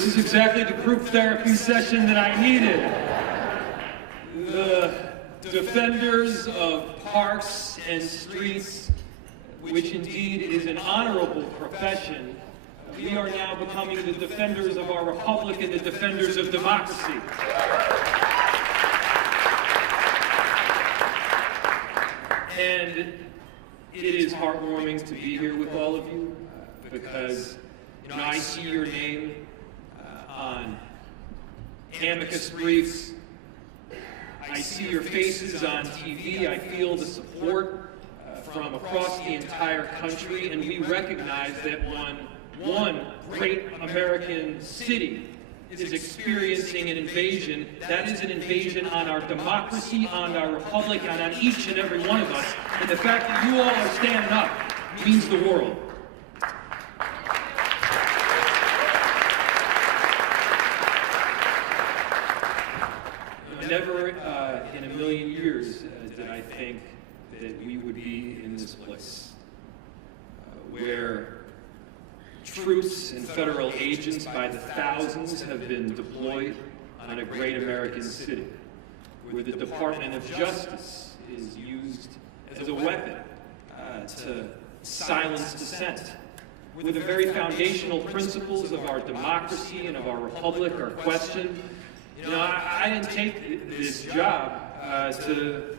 This is exactly the group therapy session that I needed. The defenders of parks and streets, which indeed is an honorable profession, we are now becoming the defenders of our republic and the defenders of democracy. And it is heartwarming to be here with all of you because, I see your name on amicus briefs. I see your faces on TV. I feel the support from across the entire country, and we recognize that one great American city is experiencing an invasion. That is an invasion on our democracy, on our republic, and on each and every one of us. And the fact that you all are standing up means the world. Never in a million years did I think that we would be in this place where troops and federal agents by the thousands have been deployed on a great American city, where the Department of Justice is used as a weapon to silence dissent, where the very foundational principles of our democracy and of our republic are questioned. I didn't take this job to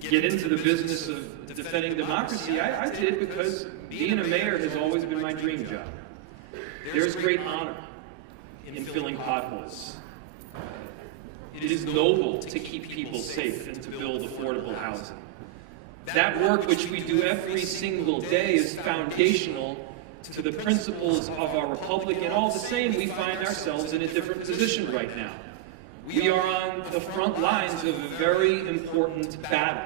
get into the business of defending democracy. I did it because being a mayor has always been my dream job. There's great honor in filling potholes. It is noble to keep people safe and to build affordable housing. That work which we do every single day is foundational to the principles of our republic, and all the same, we find ourselves in a different position right now. We are on the front lines of a very important battle.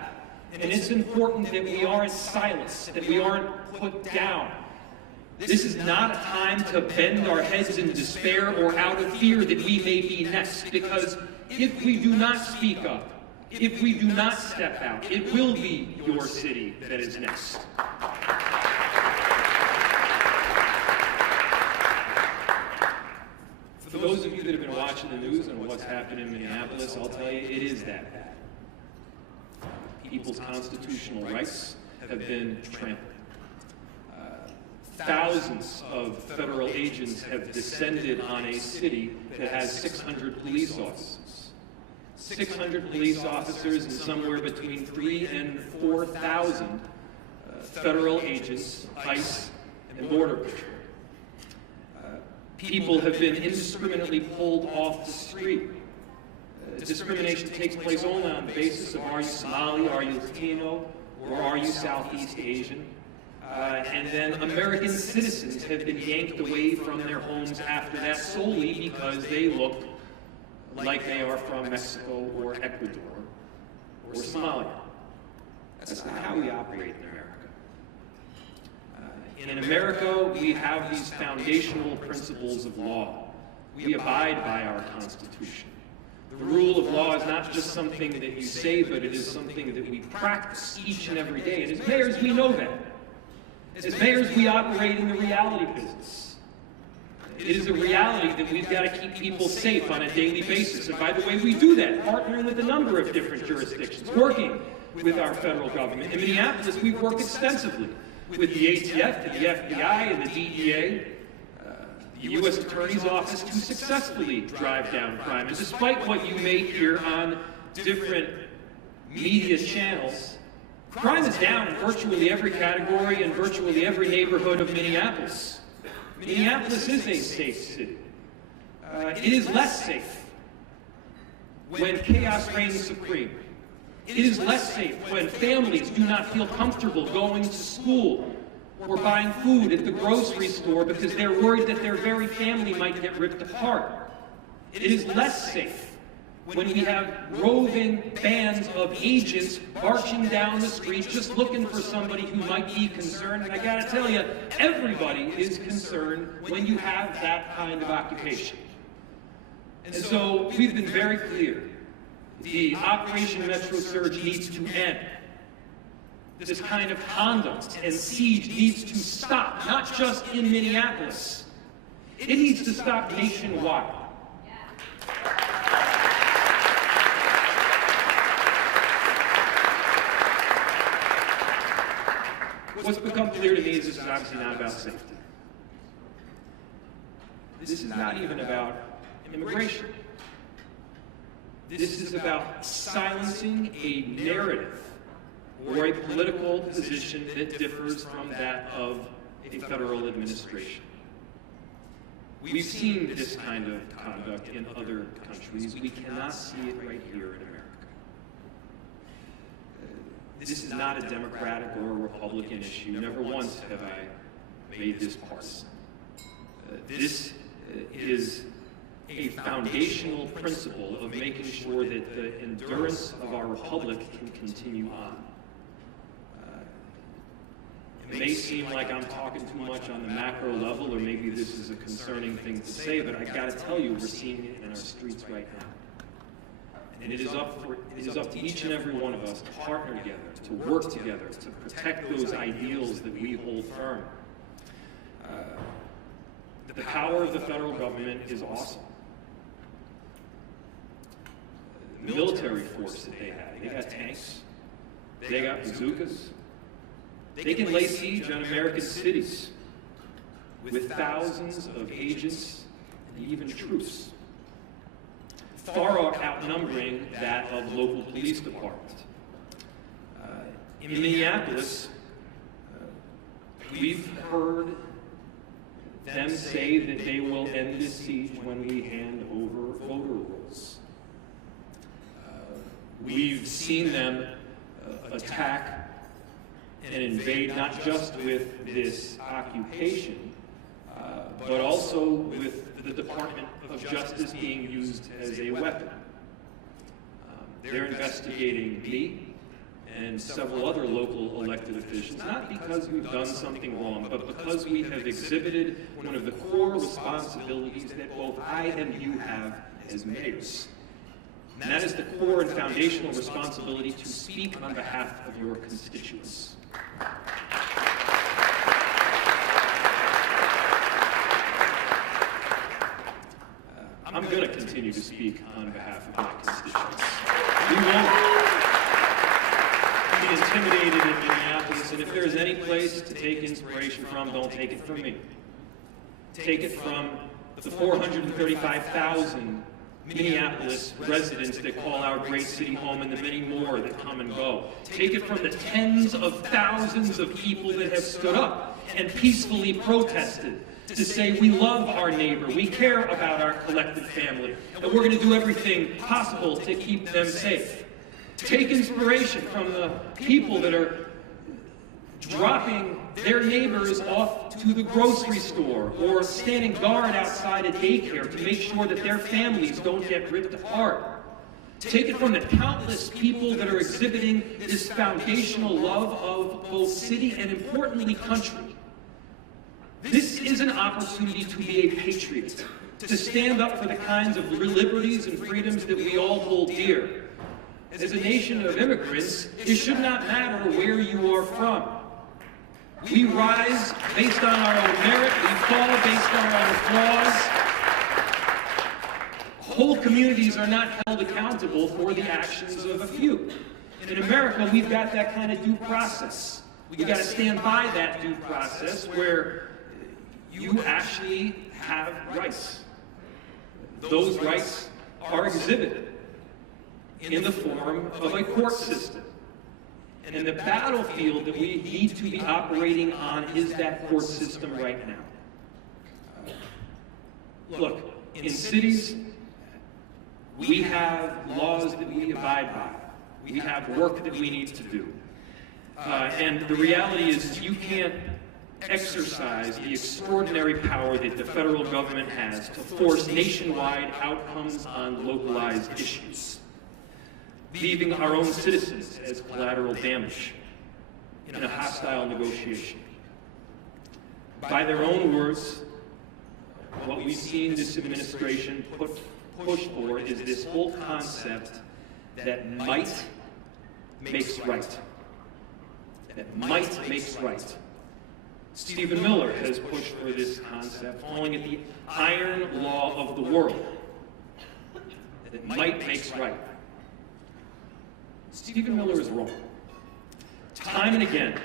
And it's important that we aren't silenced, that we aren't put down. This is not a time to bend our heads in despair or out of fear that we may be next, because if we do not speak up, if we do not step out, it will be your city that is next. For those of you that have been watching the news and what's happened in Minneapolis, I'll tell you, it is that bad. People's constitutional rights have been trampled. Thousands of federal agents have descended on a city that has 600 police officers. 600 police officers and somewhere between 3,000 and 4,000 federal agents, ICE, and Border Patrol. People have been indiscriminately pulled off the street. Discrimination takes place only on the basis of are you Somali, are you Latino, or are you Southeast Asian? And then American citizens have been yanked away from their homes after that solely because they look like they are from Mexico or Ecuador or Somalia. That's not how we operate in America. In America, we have these foundational principles of law. We abide by our Constitution. The rule of law is not just something that you say, but it is something that we practice each and every day. And as mayors, we know that. As mayors, we operate in the reality business. It is a reality that we've got to keep people safe on a daily basis. And by the way, we do that, partnering with a number of different jurisdictions, working with our federal government. In Minneapolis, we've worked extensively with the ATF, the FBI, and the DEA, the U.S. Attorney's Office to successfully drive down crime. And despite what you may hear on different media channels, crime is down in virtually every category and virtually every neighborhood of Minneapolis. Minneapolis is a safe city. It is less safe when chaos reigns supreme. It is less safe when families do not feel comfortable going to school or buying food at the grocery store because they're worried that their very family might get ripped apart. It is less safe when we have roving bands of agents marching down the streets just looking for somebody who might be concerned. And I gotta tell you, everybody is concerned when you have that kind of occupation. And so we've been very clear. The Operation Metro Surge needs to end. This kind of conduct and siege needs to stop, not just in Minneapolis. It needs to stop nationwide. What's become clear to me is this is obviously not about safety. This is not even about immigration. This is about silencing a narrative or a political position that differs from that of a federal administration. We've seen this kind of conduct in other countries. We cannot see it right here in America. This is not a Democratic or a Republican issue. Never once have I made this partisan. This is a foundational principle of making sure that the endurance of our republic can continue on. It may seem like I'm talking too much on the macro level, or maybe this is a concerning thing to say, but I got to tell you, we're seeing it in our streets right now. And it is up to each and every one of us to partner together, to work together, to protect those ideals that we hold firm. The power of the federal government is awesome. The military force that they got tanks, they got bazookas. They can lay siege on American cities with thousands of agents and even troops, far outnumbering that of local police departments. In Minneapolis, we've heard them say that they will end this siege when we hand over voter rolls. We've seen them attack and invade not just with this occupation, but also with the Department of Justice being used as a weapon. They're investigating me and several other local elected officials, not because we've done something wrong, but because we have exhibited one of the core responsibilities that both I and you have as mayors. And that is the core and foundational responsibility to speak on behalf of your constituents. I'm going to continue to speak on behalf of my constituents. We won't be intimidated in Minneapolis, and if there's any place to take inspiration from, don't take it from me. Take it from the 435,000 Minneapolis residents that call our great city home, and the many more that come and go. Take it from the tens of thousands of people that have stood up and peacefully protested to say we love our neighbor, we care about our collective family, and we're going to do everything possible to keep them safe. Take inspiration from the people that are dropping their neighbors off to the grocery store or standing guard outside a daycare to make sure that their families don't get ripped apart. Take it from the countless people that are exhibiting this foundational love of both city and, importantly, country. This is an opportunity to be a patriot, to stand up for the kinds of liberties and freedoms that we all hold dear. As a nation of immigrants, it should not matter where you are from. We rise based on our own merit, we fall based on our own flaws. Whole communities are not held accountable for the actions of a few. In America, we've got that kind of due process. We've got to stand by that due process where you actually have rights. Those rights are exhibited in the form of a court system. And the battlefield that we need to be operating on is that court system right now. Look, in cities, we have laws that we abide by. We have work that we need to do. And the reality is you can't exercise the extraordinary power that the federal government has to force nationwide outcomes on localized issues, leaving our own citizens as collateral damage in a hostile negotiation. By their own words, what we've seen this administration push for is this whole concept that might makes right. That might makes right. Stephen Miller has pushed for this concept, calling it the iron law of the world, that might makes right. Stephen Miller is wrong. Time and again,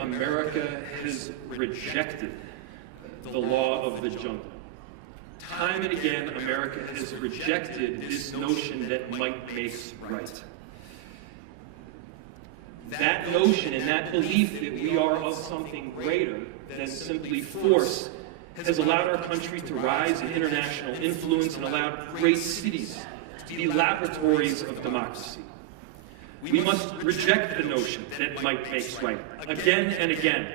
America has rejected the law of the jungle. Time and again, America has rejected this notion that might makes right. That notion and that belief that we are of something greater than simply force has allowed our country to rise in international influence and allowed great cities to be laboratories of democracy. We must reject the notion that might makes right again and again.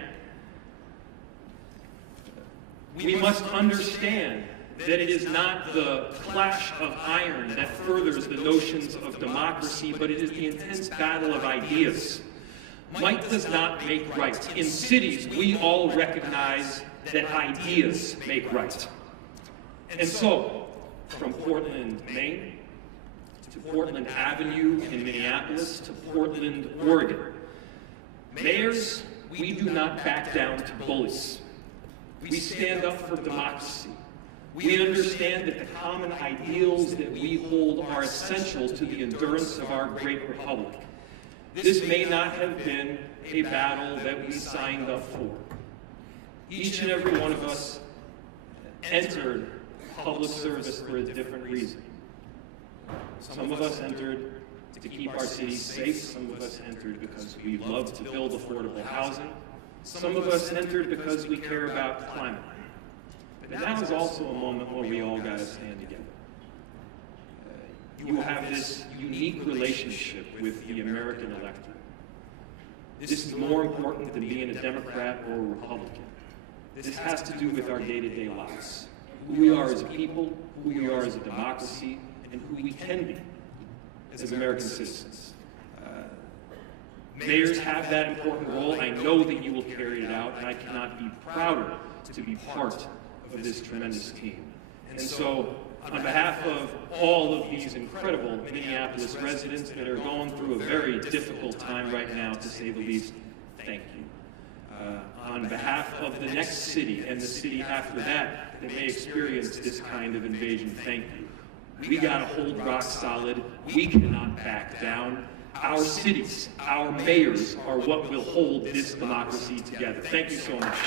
We must understand that it is not the clash of iron that furthers the notions of democracy, but it is the intense battle of ideas. Might does not make right. In cities, we all recognize that ideas make right. And so, from Portland, Maine, to Portland Avenue in Minneapolis, to Portland, Oregon, mayors, we do not back down to bullies. We stand up for democracy. We understand that the common ideals that we hold are essential to the endurance of our great republic. This may not have been a battle that we signed up for. Each and every one of us entered public service for a different reason. Some of us entered to keep our cities safe. Some of us entered because we love to build affordable housing. Some of us entered because we care about climate. But now is also a moment where we all got to stand together. You have this unique relationship with the American electorate. This is more important than being a Democrat or a Republican. This has to do with our day-to-day lives. Who we are as a people, who we are as a democracy, and who we can be as American citizens. Mayors have that important role. I know that you will carry it out, and I cannot be prouder to be part of this tremendous team. And so, on behalf of all of these incredible Minneapolis residents that are going through a very difficult time right now, to say the least, thank you. On behalf of the next city and the city after that that may experience this kind of invasion, thank you. We got to hold rock solid. We cannot back down. Our cities, our mayors are what will hold this democracy together. Thank you so much.